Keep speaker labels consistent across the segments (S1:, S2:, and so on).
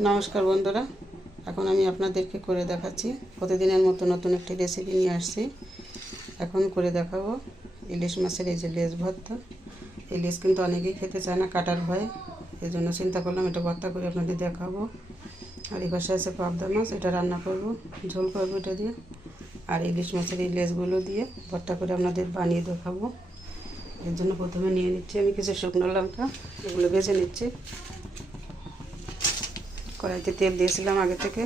S1: নমস্কার বন্ধুরা, এখন আমি আপনাদেরকে করে দেখাচ্ছি। প্রতিদিনের মতো নতুন একটি রেসিপি নিয়ে আসছি। এখন করে দেখাবো ইলিশ মাছের এই যে লেজ ভর্তা। ইলিশ কিন্তু অনেকেই খেতে চায় না, কাটার ভয়। এই জন্য চিন্তা করলাম এটা ভর্তা করে আপনাদের দেখাবো। আর এই পাশে আছে পাবদা মাছ, এটা রান্না করব, ঝোল করব এটা দিয়ে। আর ইলিশ মাছের এই লেজগুলো দিয়ে ভর্তা করে আপনাদের বানিয়ে দেখাবো। এর জন্য প্রথমে নিয়ে নিচ্ছি আমি কিছু শুকনো লঙ্কা, এগুলো বেছে নিচ্ছি। কড়াইতে তেল দিয়েছিলাম আগে থেকে।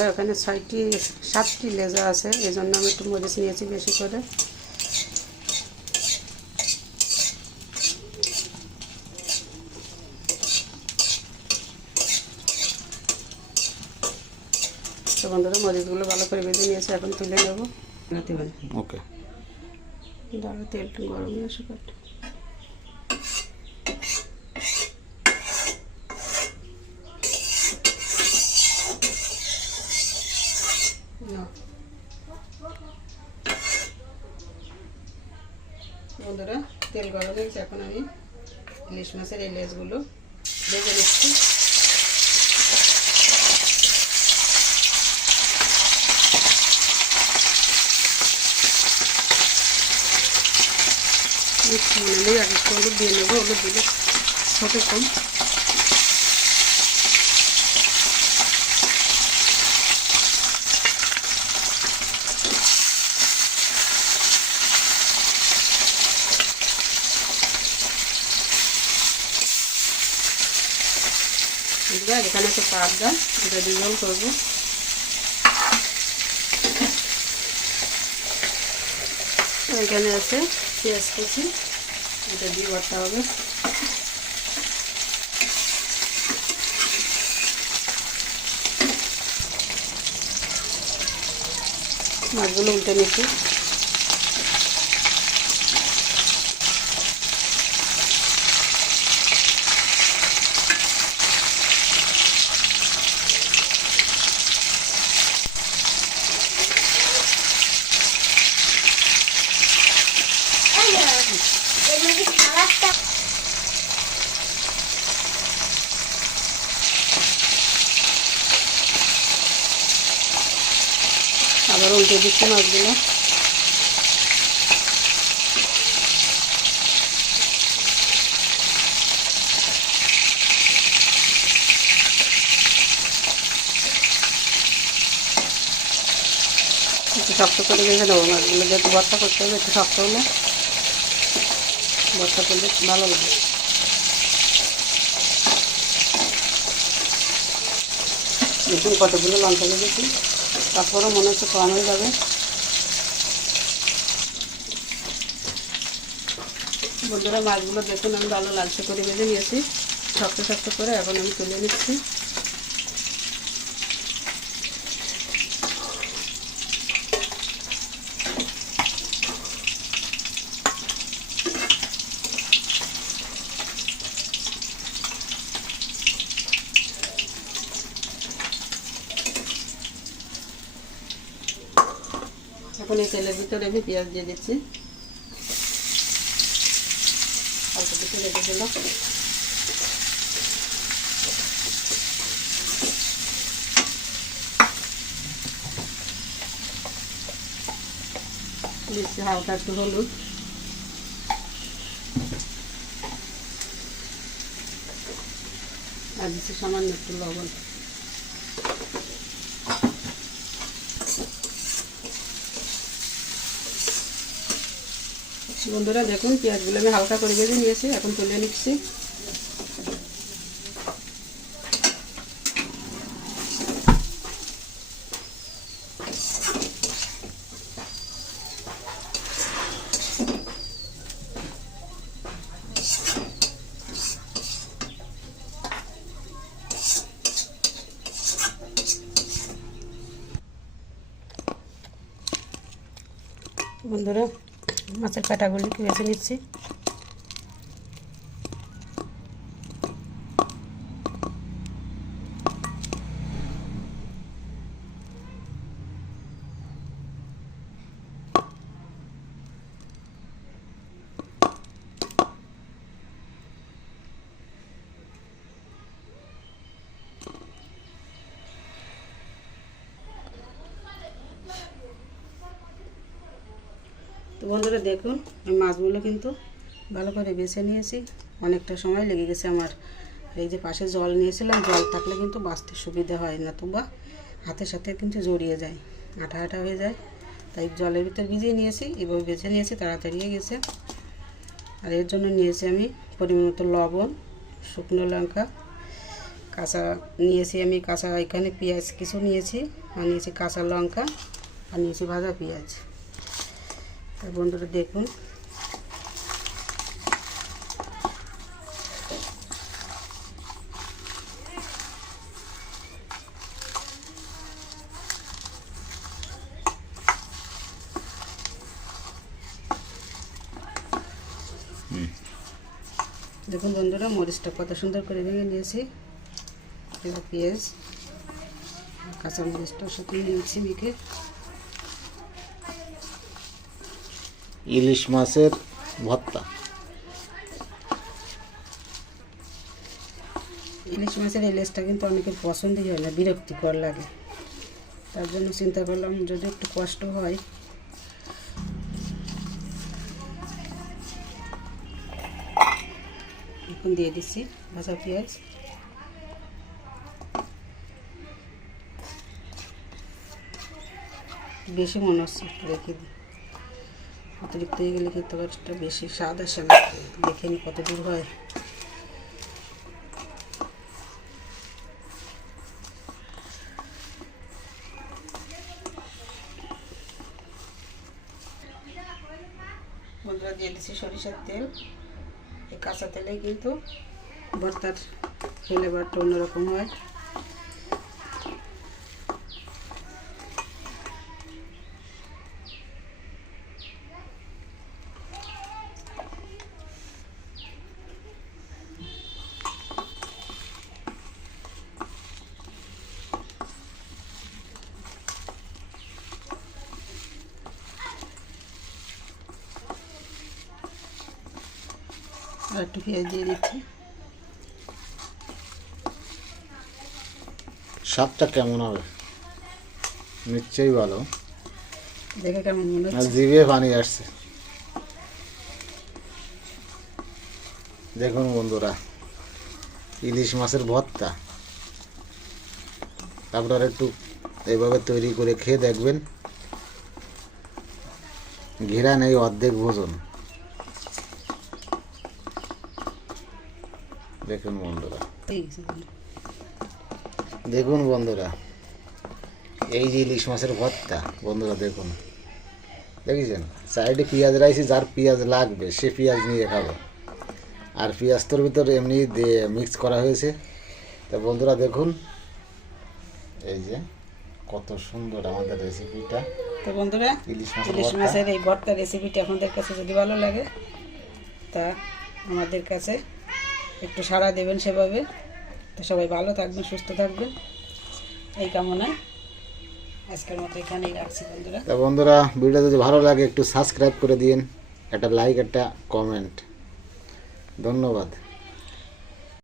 S1: বন্ধুরা এখানে ছয়টি সাতটি লেজা আছে এই জন্য আমি একটু মরিচ নিয়েছি বেশি করে। তো বন্ধুরা মরিচগুলো ভালো করে বেঁধে নিয়েছে এখন তুলে নেব।
S2: ওকে।
S1: দাঁড়া তেলটা গরম হয়ে আসুক একটু। নাও। বন্ধুরা তেল গরম হয়েছে, এখন আমি ইলিশ মাছের এই লেজগুলো ভেজে নিচ্ছি। মনে নেই আর একটু হলুদ দিয়ে নেব, হলুদ দিলে ছোটো কম। এখানে একটা পাবদা এটা দিয়ে জল করব এখানে আছে পেঁয়াজ কুচি, এটা দিয়ে বাটা হবে। মাছগুলো উল্টে নিচ্ছি। আবার উল্টে দিচ্ছি মাছগুলো। একটু শক্ত করে ভেজে নেব মাছগুলো, যেহেতু ভর্তা করতে হবে, একটু শক্ত হলে। ভর্তা করলে ভালো লাগে। দেখুন কতগুলো লঙ্কা ভেজেছি তারপরও মনে হচ্ছে কম হয়ে যাবে। বন্ধুরা, মাছগুলো দেখুন আমি ভালো লালচে করে ভেজে নিয়েছি। শক্ত শক্ত করে এখন আমি তুলে নিচ্ছি। এখন এই তেলের ভিতরে আমি পেঁয়াজ দিয়ে দিচ্ছি। অল্প কিছু রেখে দিলাম। দিচ্ছি হালকা একটু হলুদ। আর দিচ্ছি সামান্য একটু লবণ। বন্ধুরা দেখুন পেঁয়াজগুলো আমি হালকা করে ভেজে নিয়েছি এখন তুলে নিচ্ছি। বন্ধুরা মাছের কাঁটাগুলি বেছে নিচ্ছি। বন্ধুরা দেখুন, এই মাছগুলো কিন্তু ভালো করে বেছে নিয়েছি। অনেকটা সময় লেগে গেছে আমার। এই যে পাশে জল নিয়েছিলাম, জল থাকলে কিন্তু বাঁচতে সুবিধা হয় না বা হাতের সাথে কিন্তু জড়িয়ে যায়, আঠা আঠা হয়ে যায়। তাই জলের ভিতর ভিজিয়ে নিয়েছি, এভাবে বেছে নিয়েছি, তাড়াতাড়ি গেছে। আর এর জন্য নিয়েছি আমি পরিমাণ মতো লবণ, শুকনো লঙ্কা, কাঁচা নিয়েছি আমি কাঁচা, এখানে পেঁয়াজ কিছু নিয়েছি, আর নিয়েছি কাঁচা লঙ্কা, আর নিয়েছি ভাজা পেঁয়াজ। বন্ধুরা দেখুন। দেখুন বন্ধুরা মরিচটা কত সুন্দর করে ভেঙে নিয়েছি। এবার পেঁয়াজ কাঁচা মরিচটার সাথে নিয়েছি মেখে।
S2: ইলিশ মাছের ভর্তা।
S1: ইলিশ মাছের ইলিশটা কিন্তু অনেকের পছন্দই হয় না, বিরক্তিকর লাগে। তার জন্য চিন্তা করলাম যদি একটু কষ্ট হয়। এখন দিয়ে দিচ্ছি ভাজা পেঁয়াজ। বেশি মনে হচ্ছে, রেখে দিই। অতিরিক্ত হয়ে গেলে কিন্তু একটু বেশি স্বাদ আসে না। দেখে নি কত দূর হয়। বন্ধুরা, দিয়ে দিচ্ছি সরিষার তেল। এই কাঁচা তেলেই কিন্তু ভর্তার ফ্লেভারটা অন্যরকম হয়। আর একটু পেঁয়াজ দিয়ে দিচ্ছি।
S2: স্বাদটা কেমন হবে? নিশ্চয়ই ভালো।
S1: দেখে কেমন মনে
S2: আর
S1: হচ্ছে?
S2: জিভে পানি আসছে। দেখুন বন্ধুরা ইলিশ মাছের ভর্তা। আপনারা একটু এইভাবে তৈরি করে খেয়ে দেখবেন। ঘেরা নেই অর্ধেক ভোজন। দেখুন বন্ধুরা।
S1: এই
S2: দেখুন বন্ধুরা এই যে ইলিশ মাছের ভর্তা বন্ধুরা দেখুন। দেখেছেন? সাইডে পেঁয়াজ রাইছি যার পেঁয়াজ লাগবে সে পেঁয়াজ নিয়ে খাবে। আর পেঁয়াজ তোর ভিতরে এমনি মিক্স করা হয়েছে। তা বন্ধুরা দেখুন এই যে কত সুন্দর আমাদের রেসিপিটা
S1: তো বন্ধুরা
S2: ইলিশ
S1: মাছের এই ভর্তা রেসিপিটা আপনাদের কাছে যদি ভালো লাগে তা আমাদের কাছে একটু সাড়া দেবেন সেভাবে। তো সবাই ভালো থাকবেন, সুস্থ থাকবেন। এই কামনায় আজকের মতো এখানেই রাখছি বন্ধুরা।
S2: তো বন্ধুরা ভিডিও যদি ভালো লাগে একটু সাবস্ক্রাইব করে দিন একটা লাইক একটা কমেন্ট ধন্যবাদ।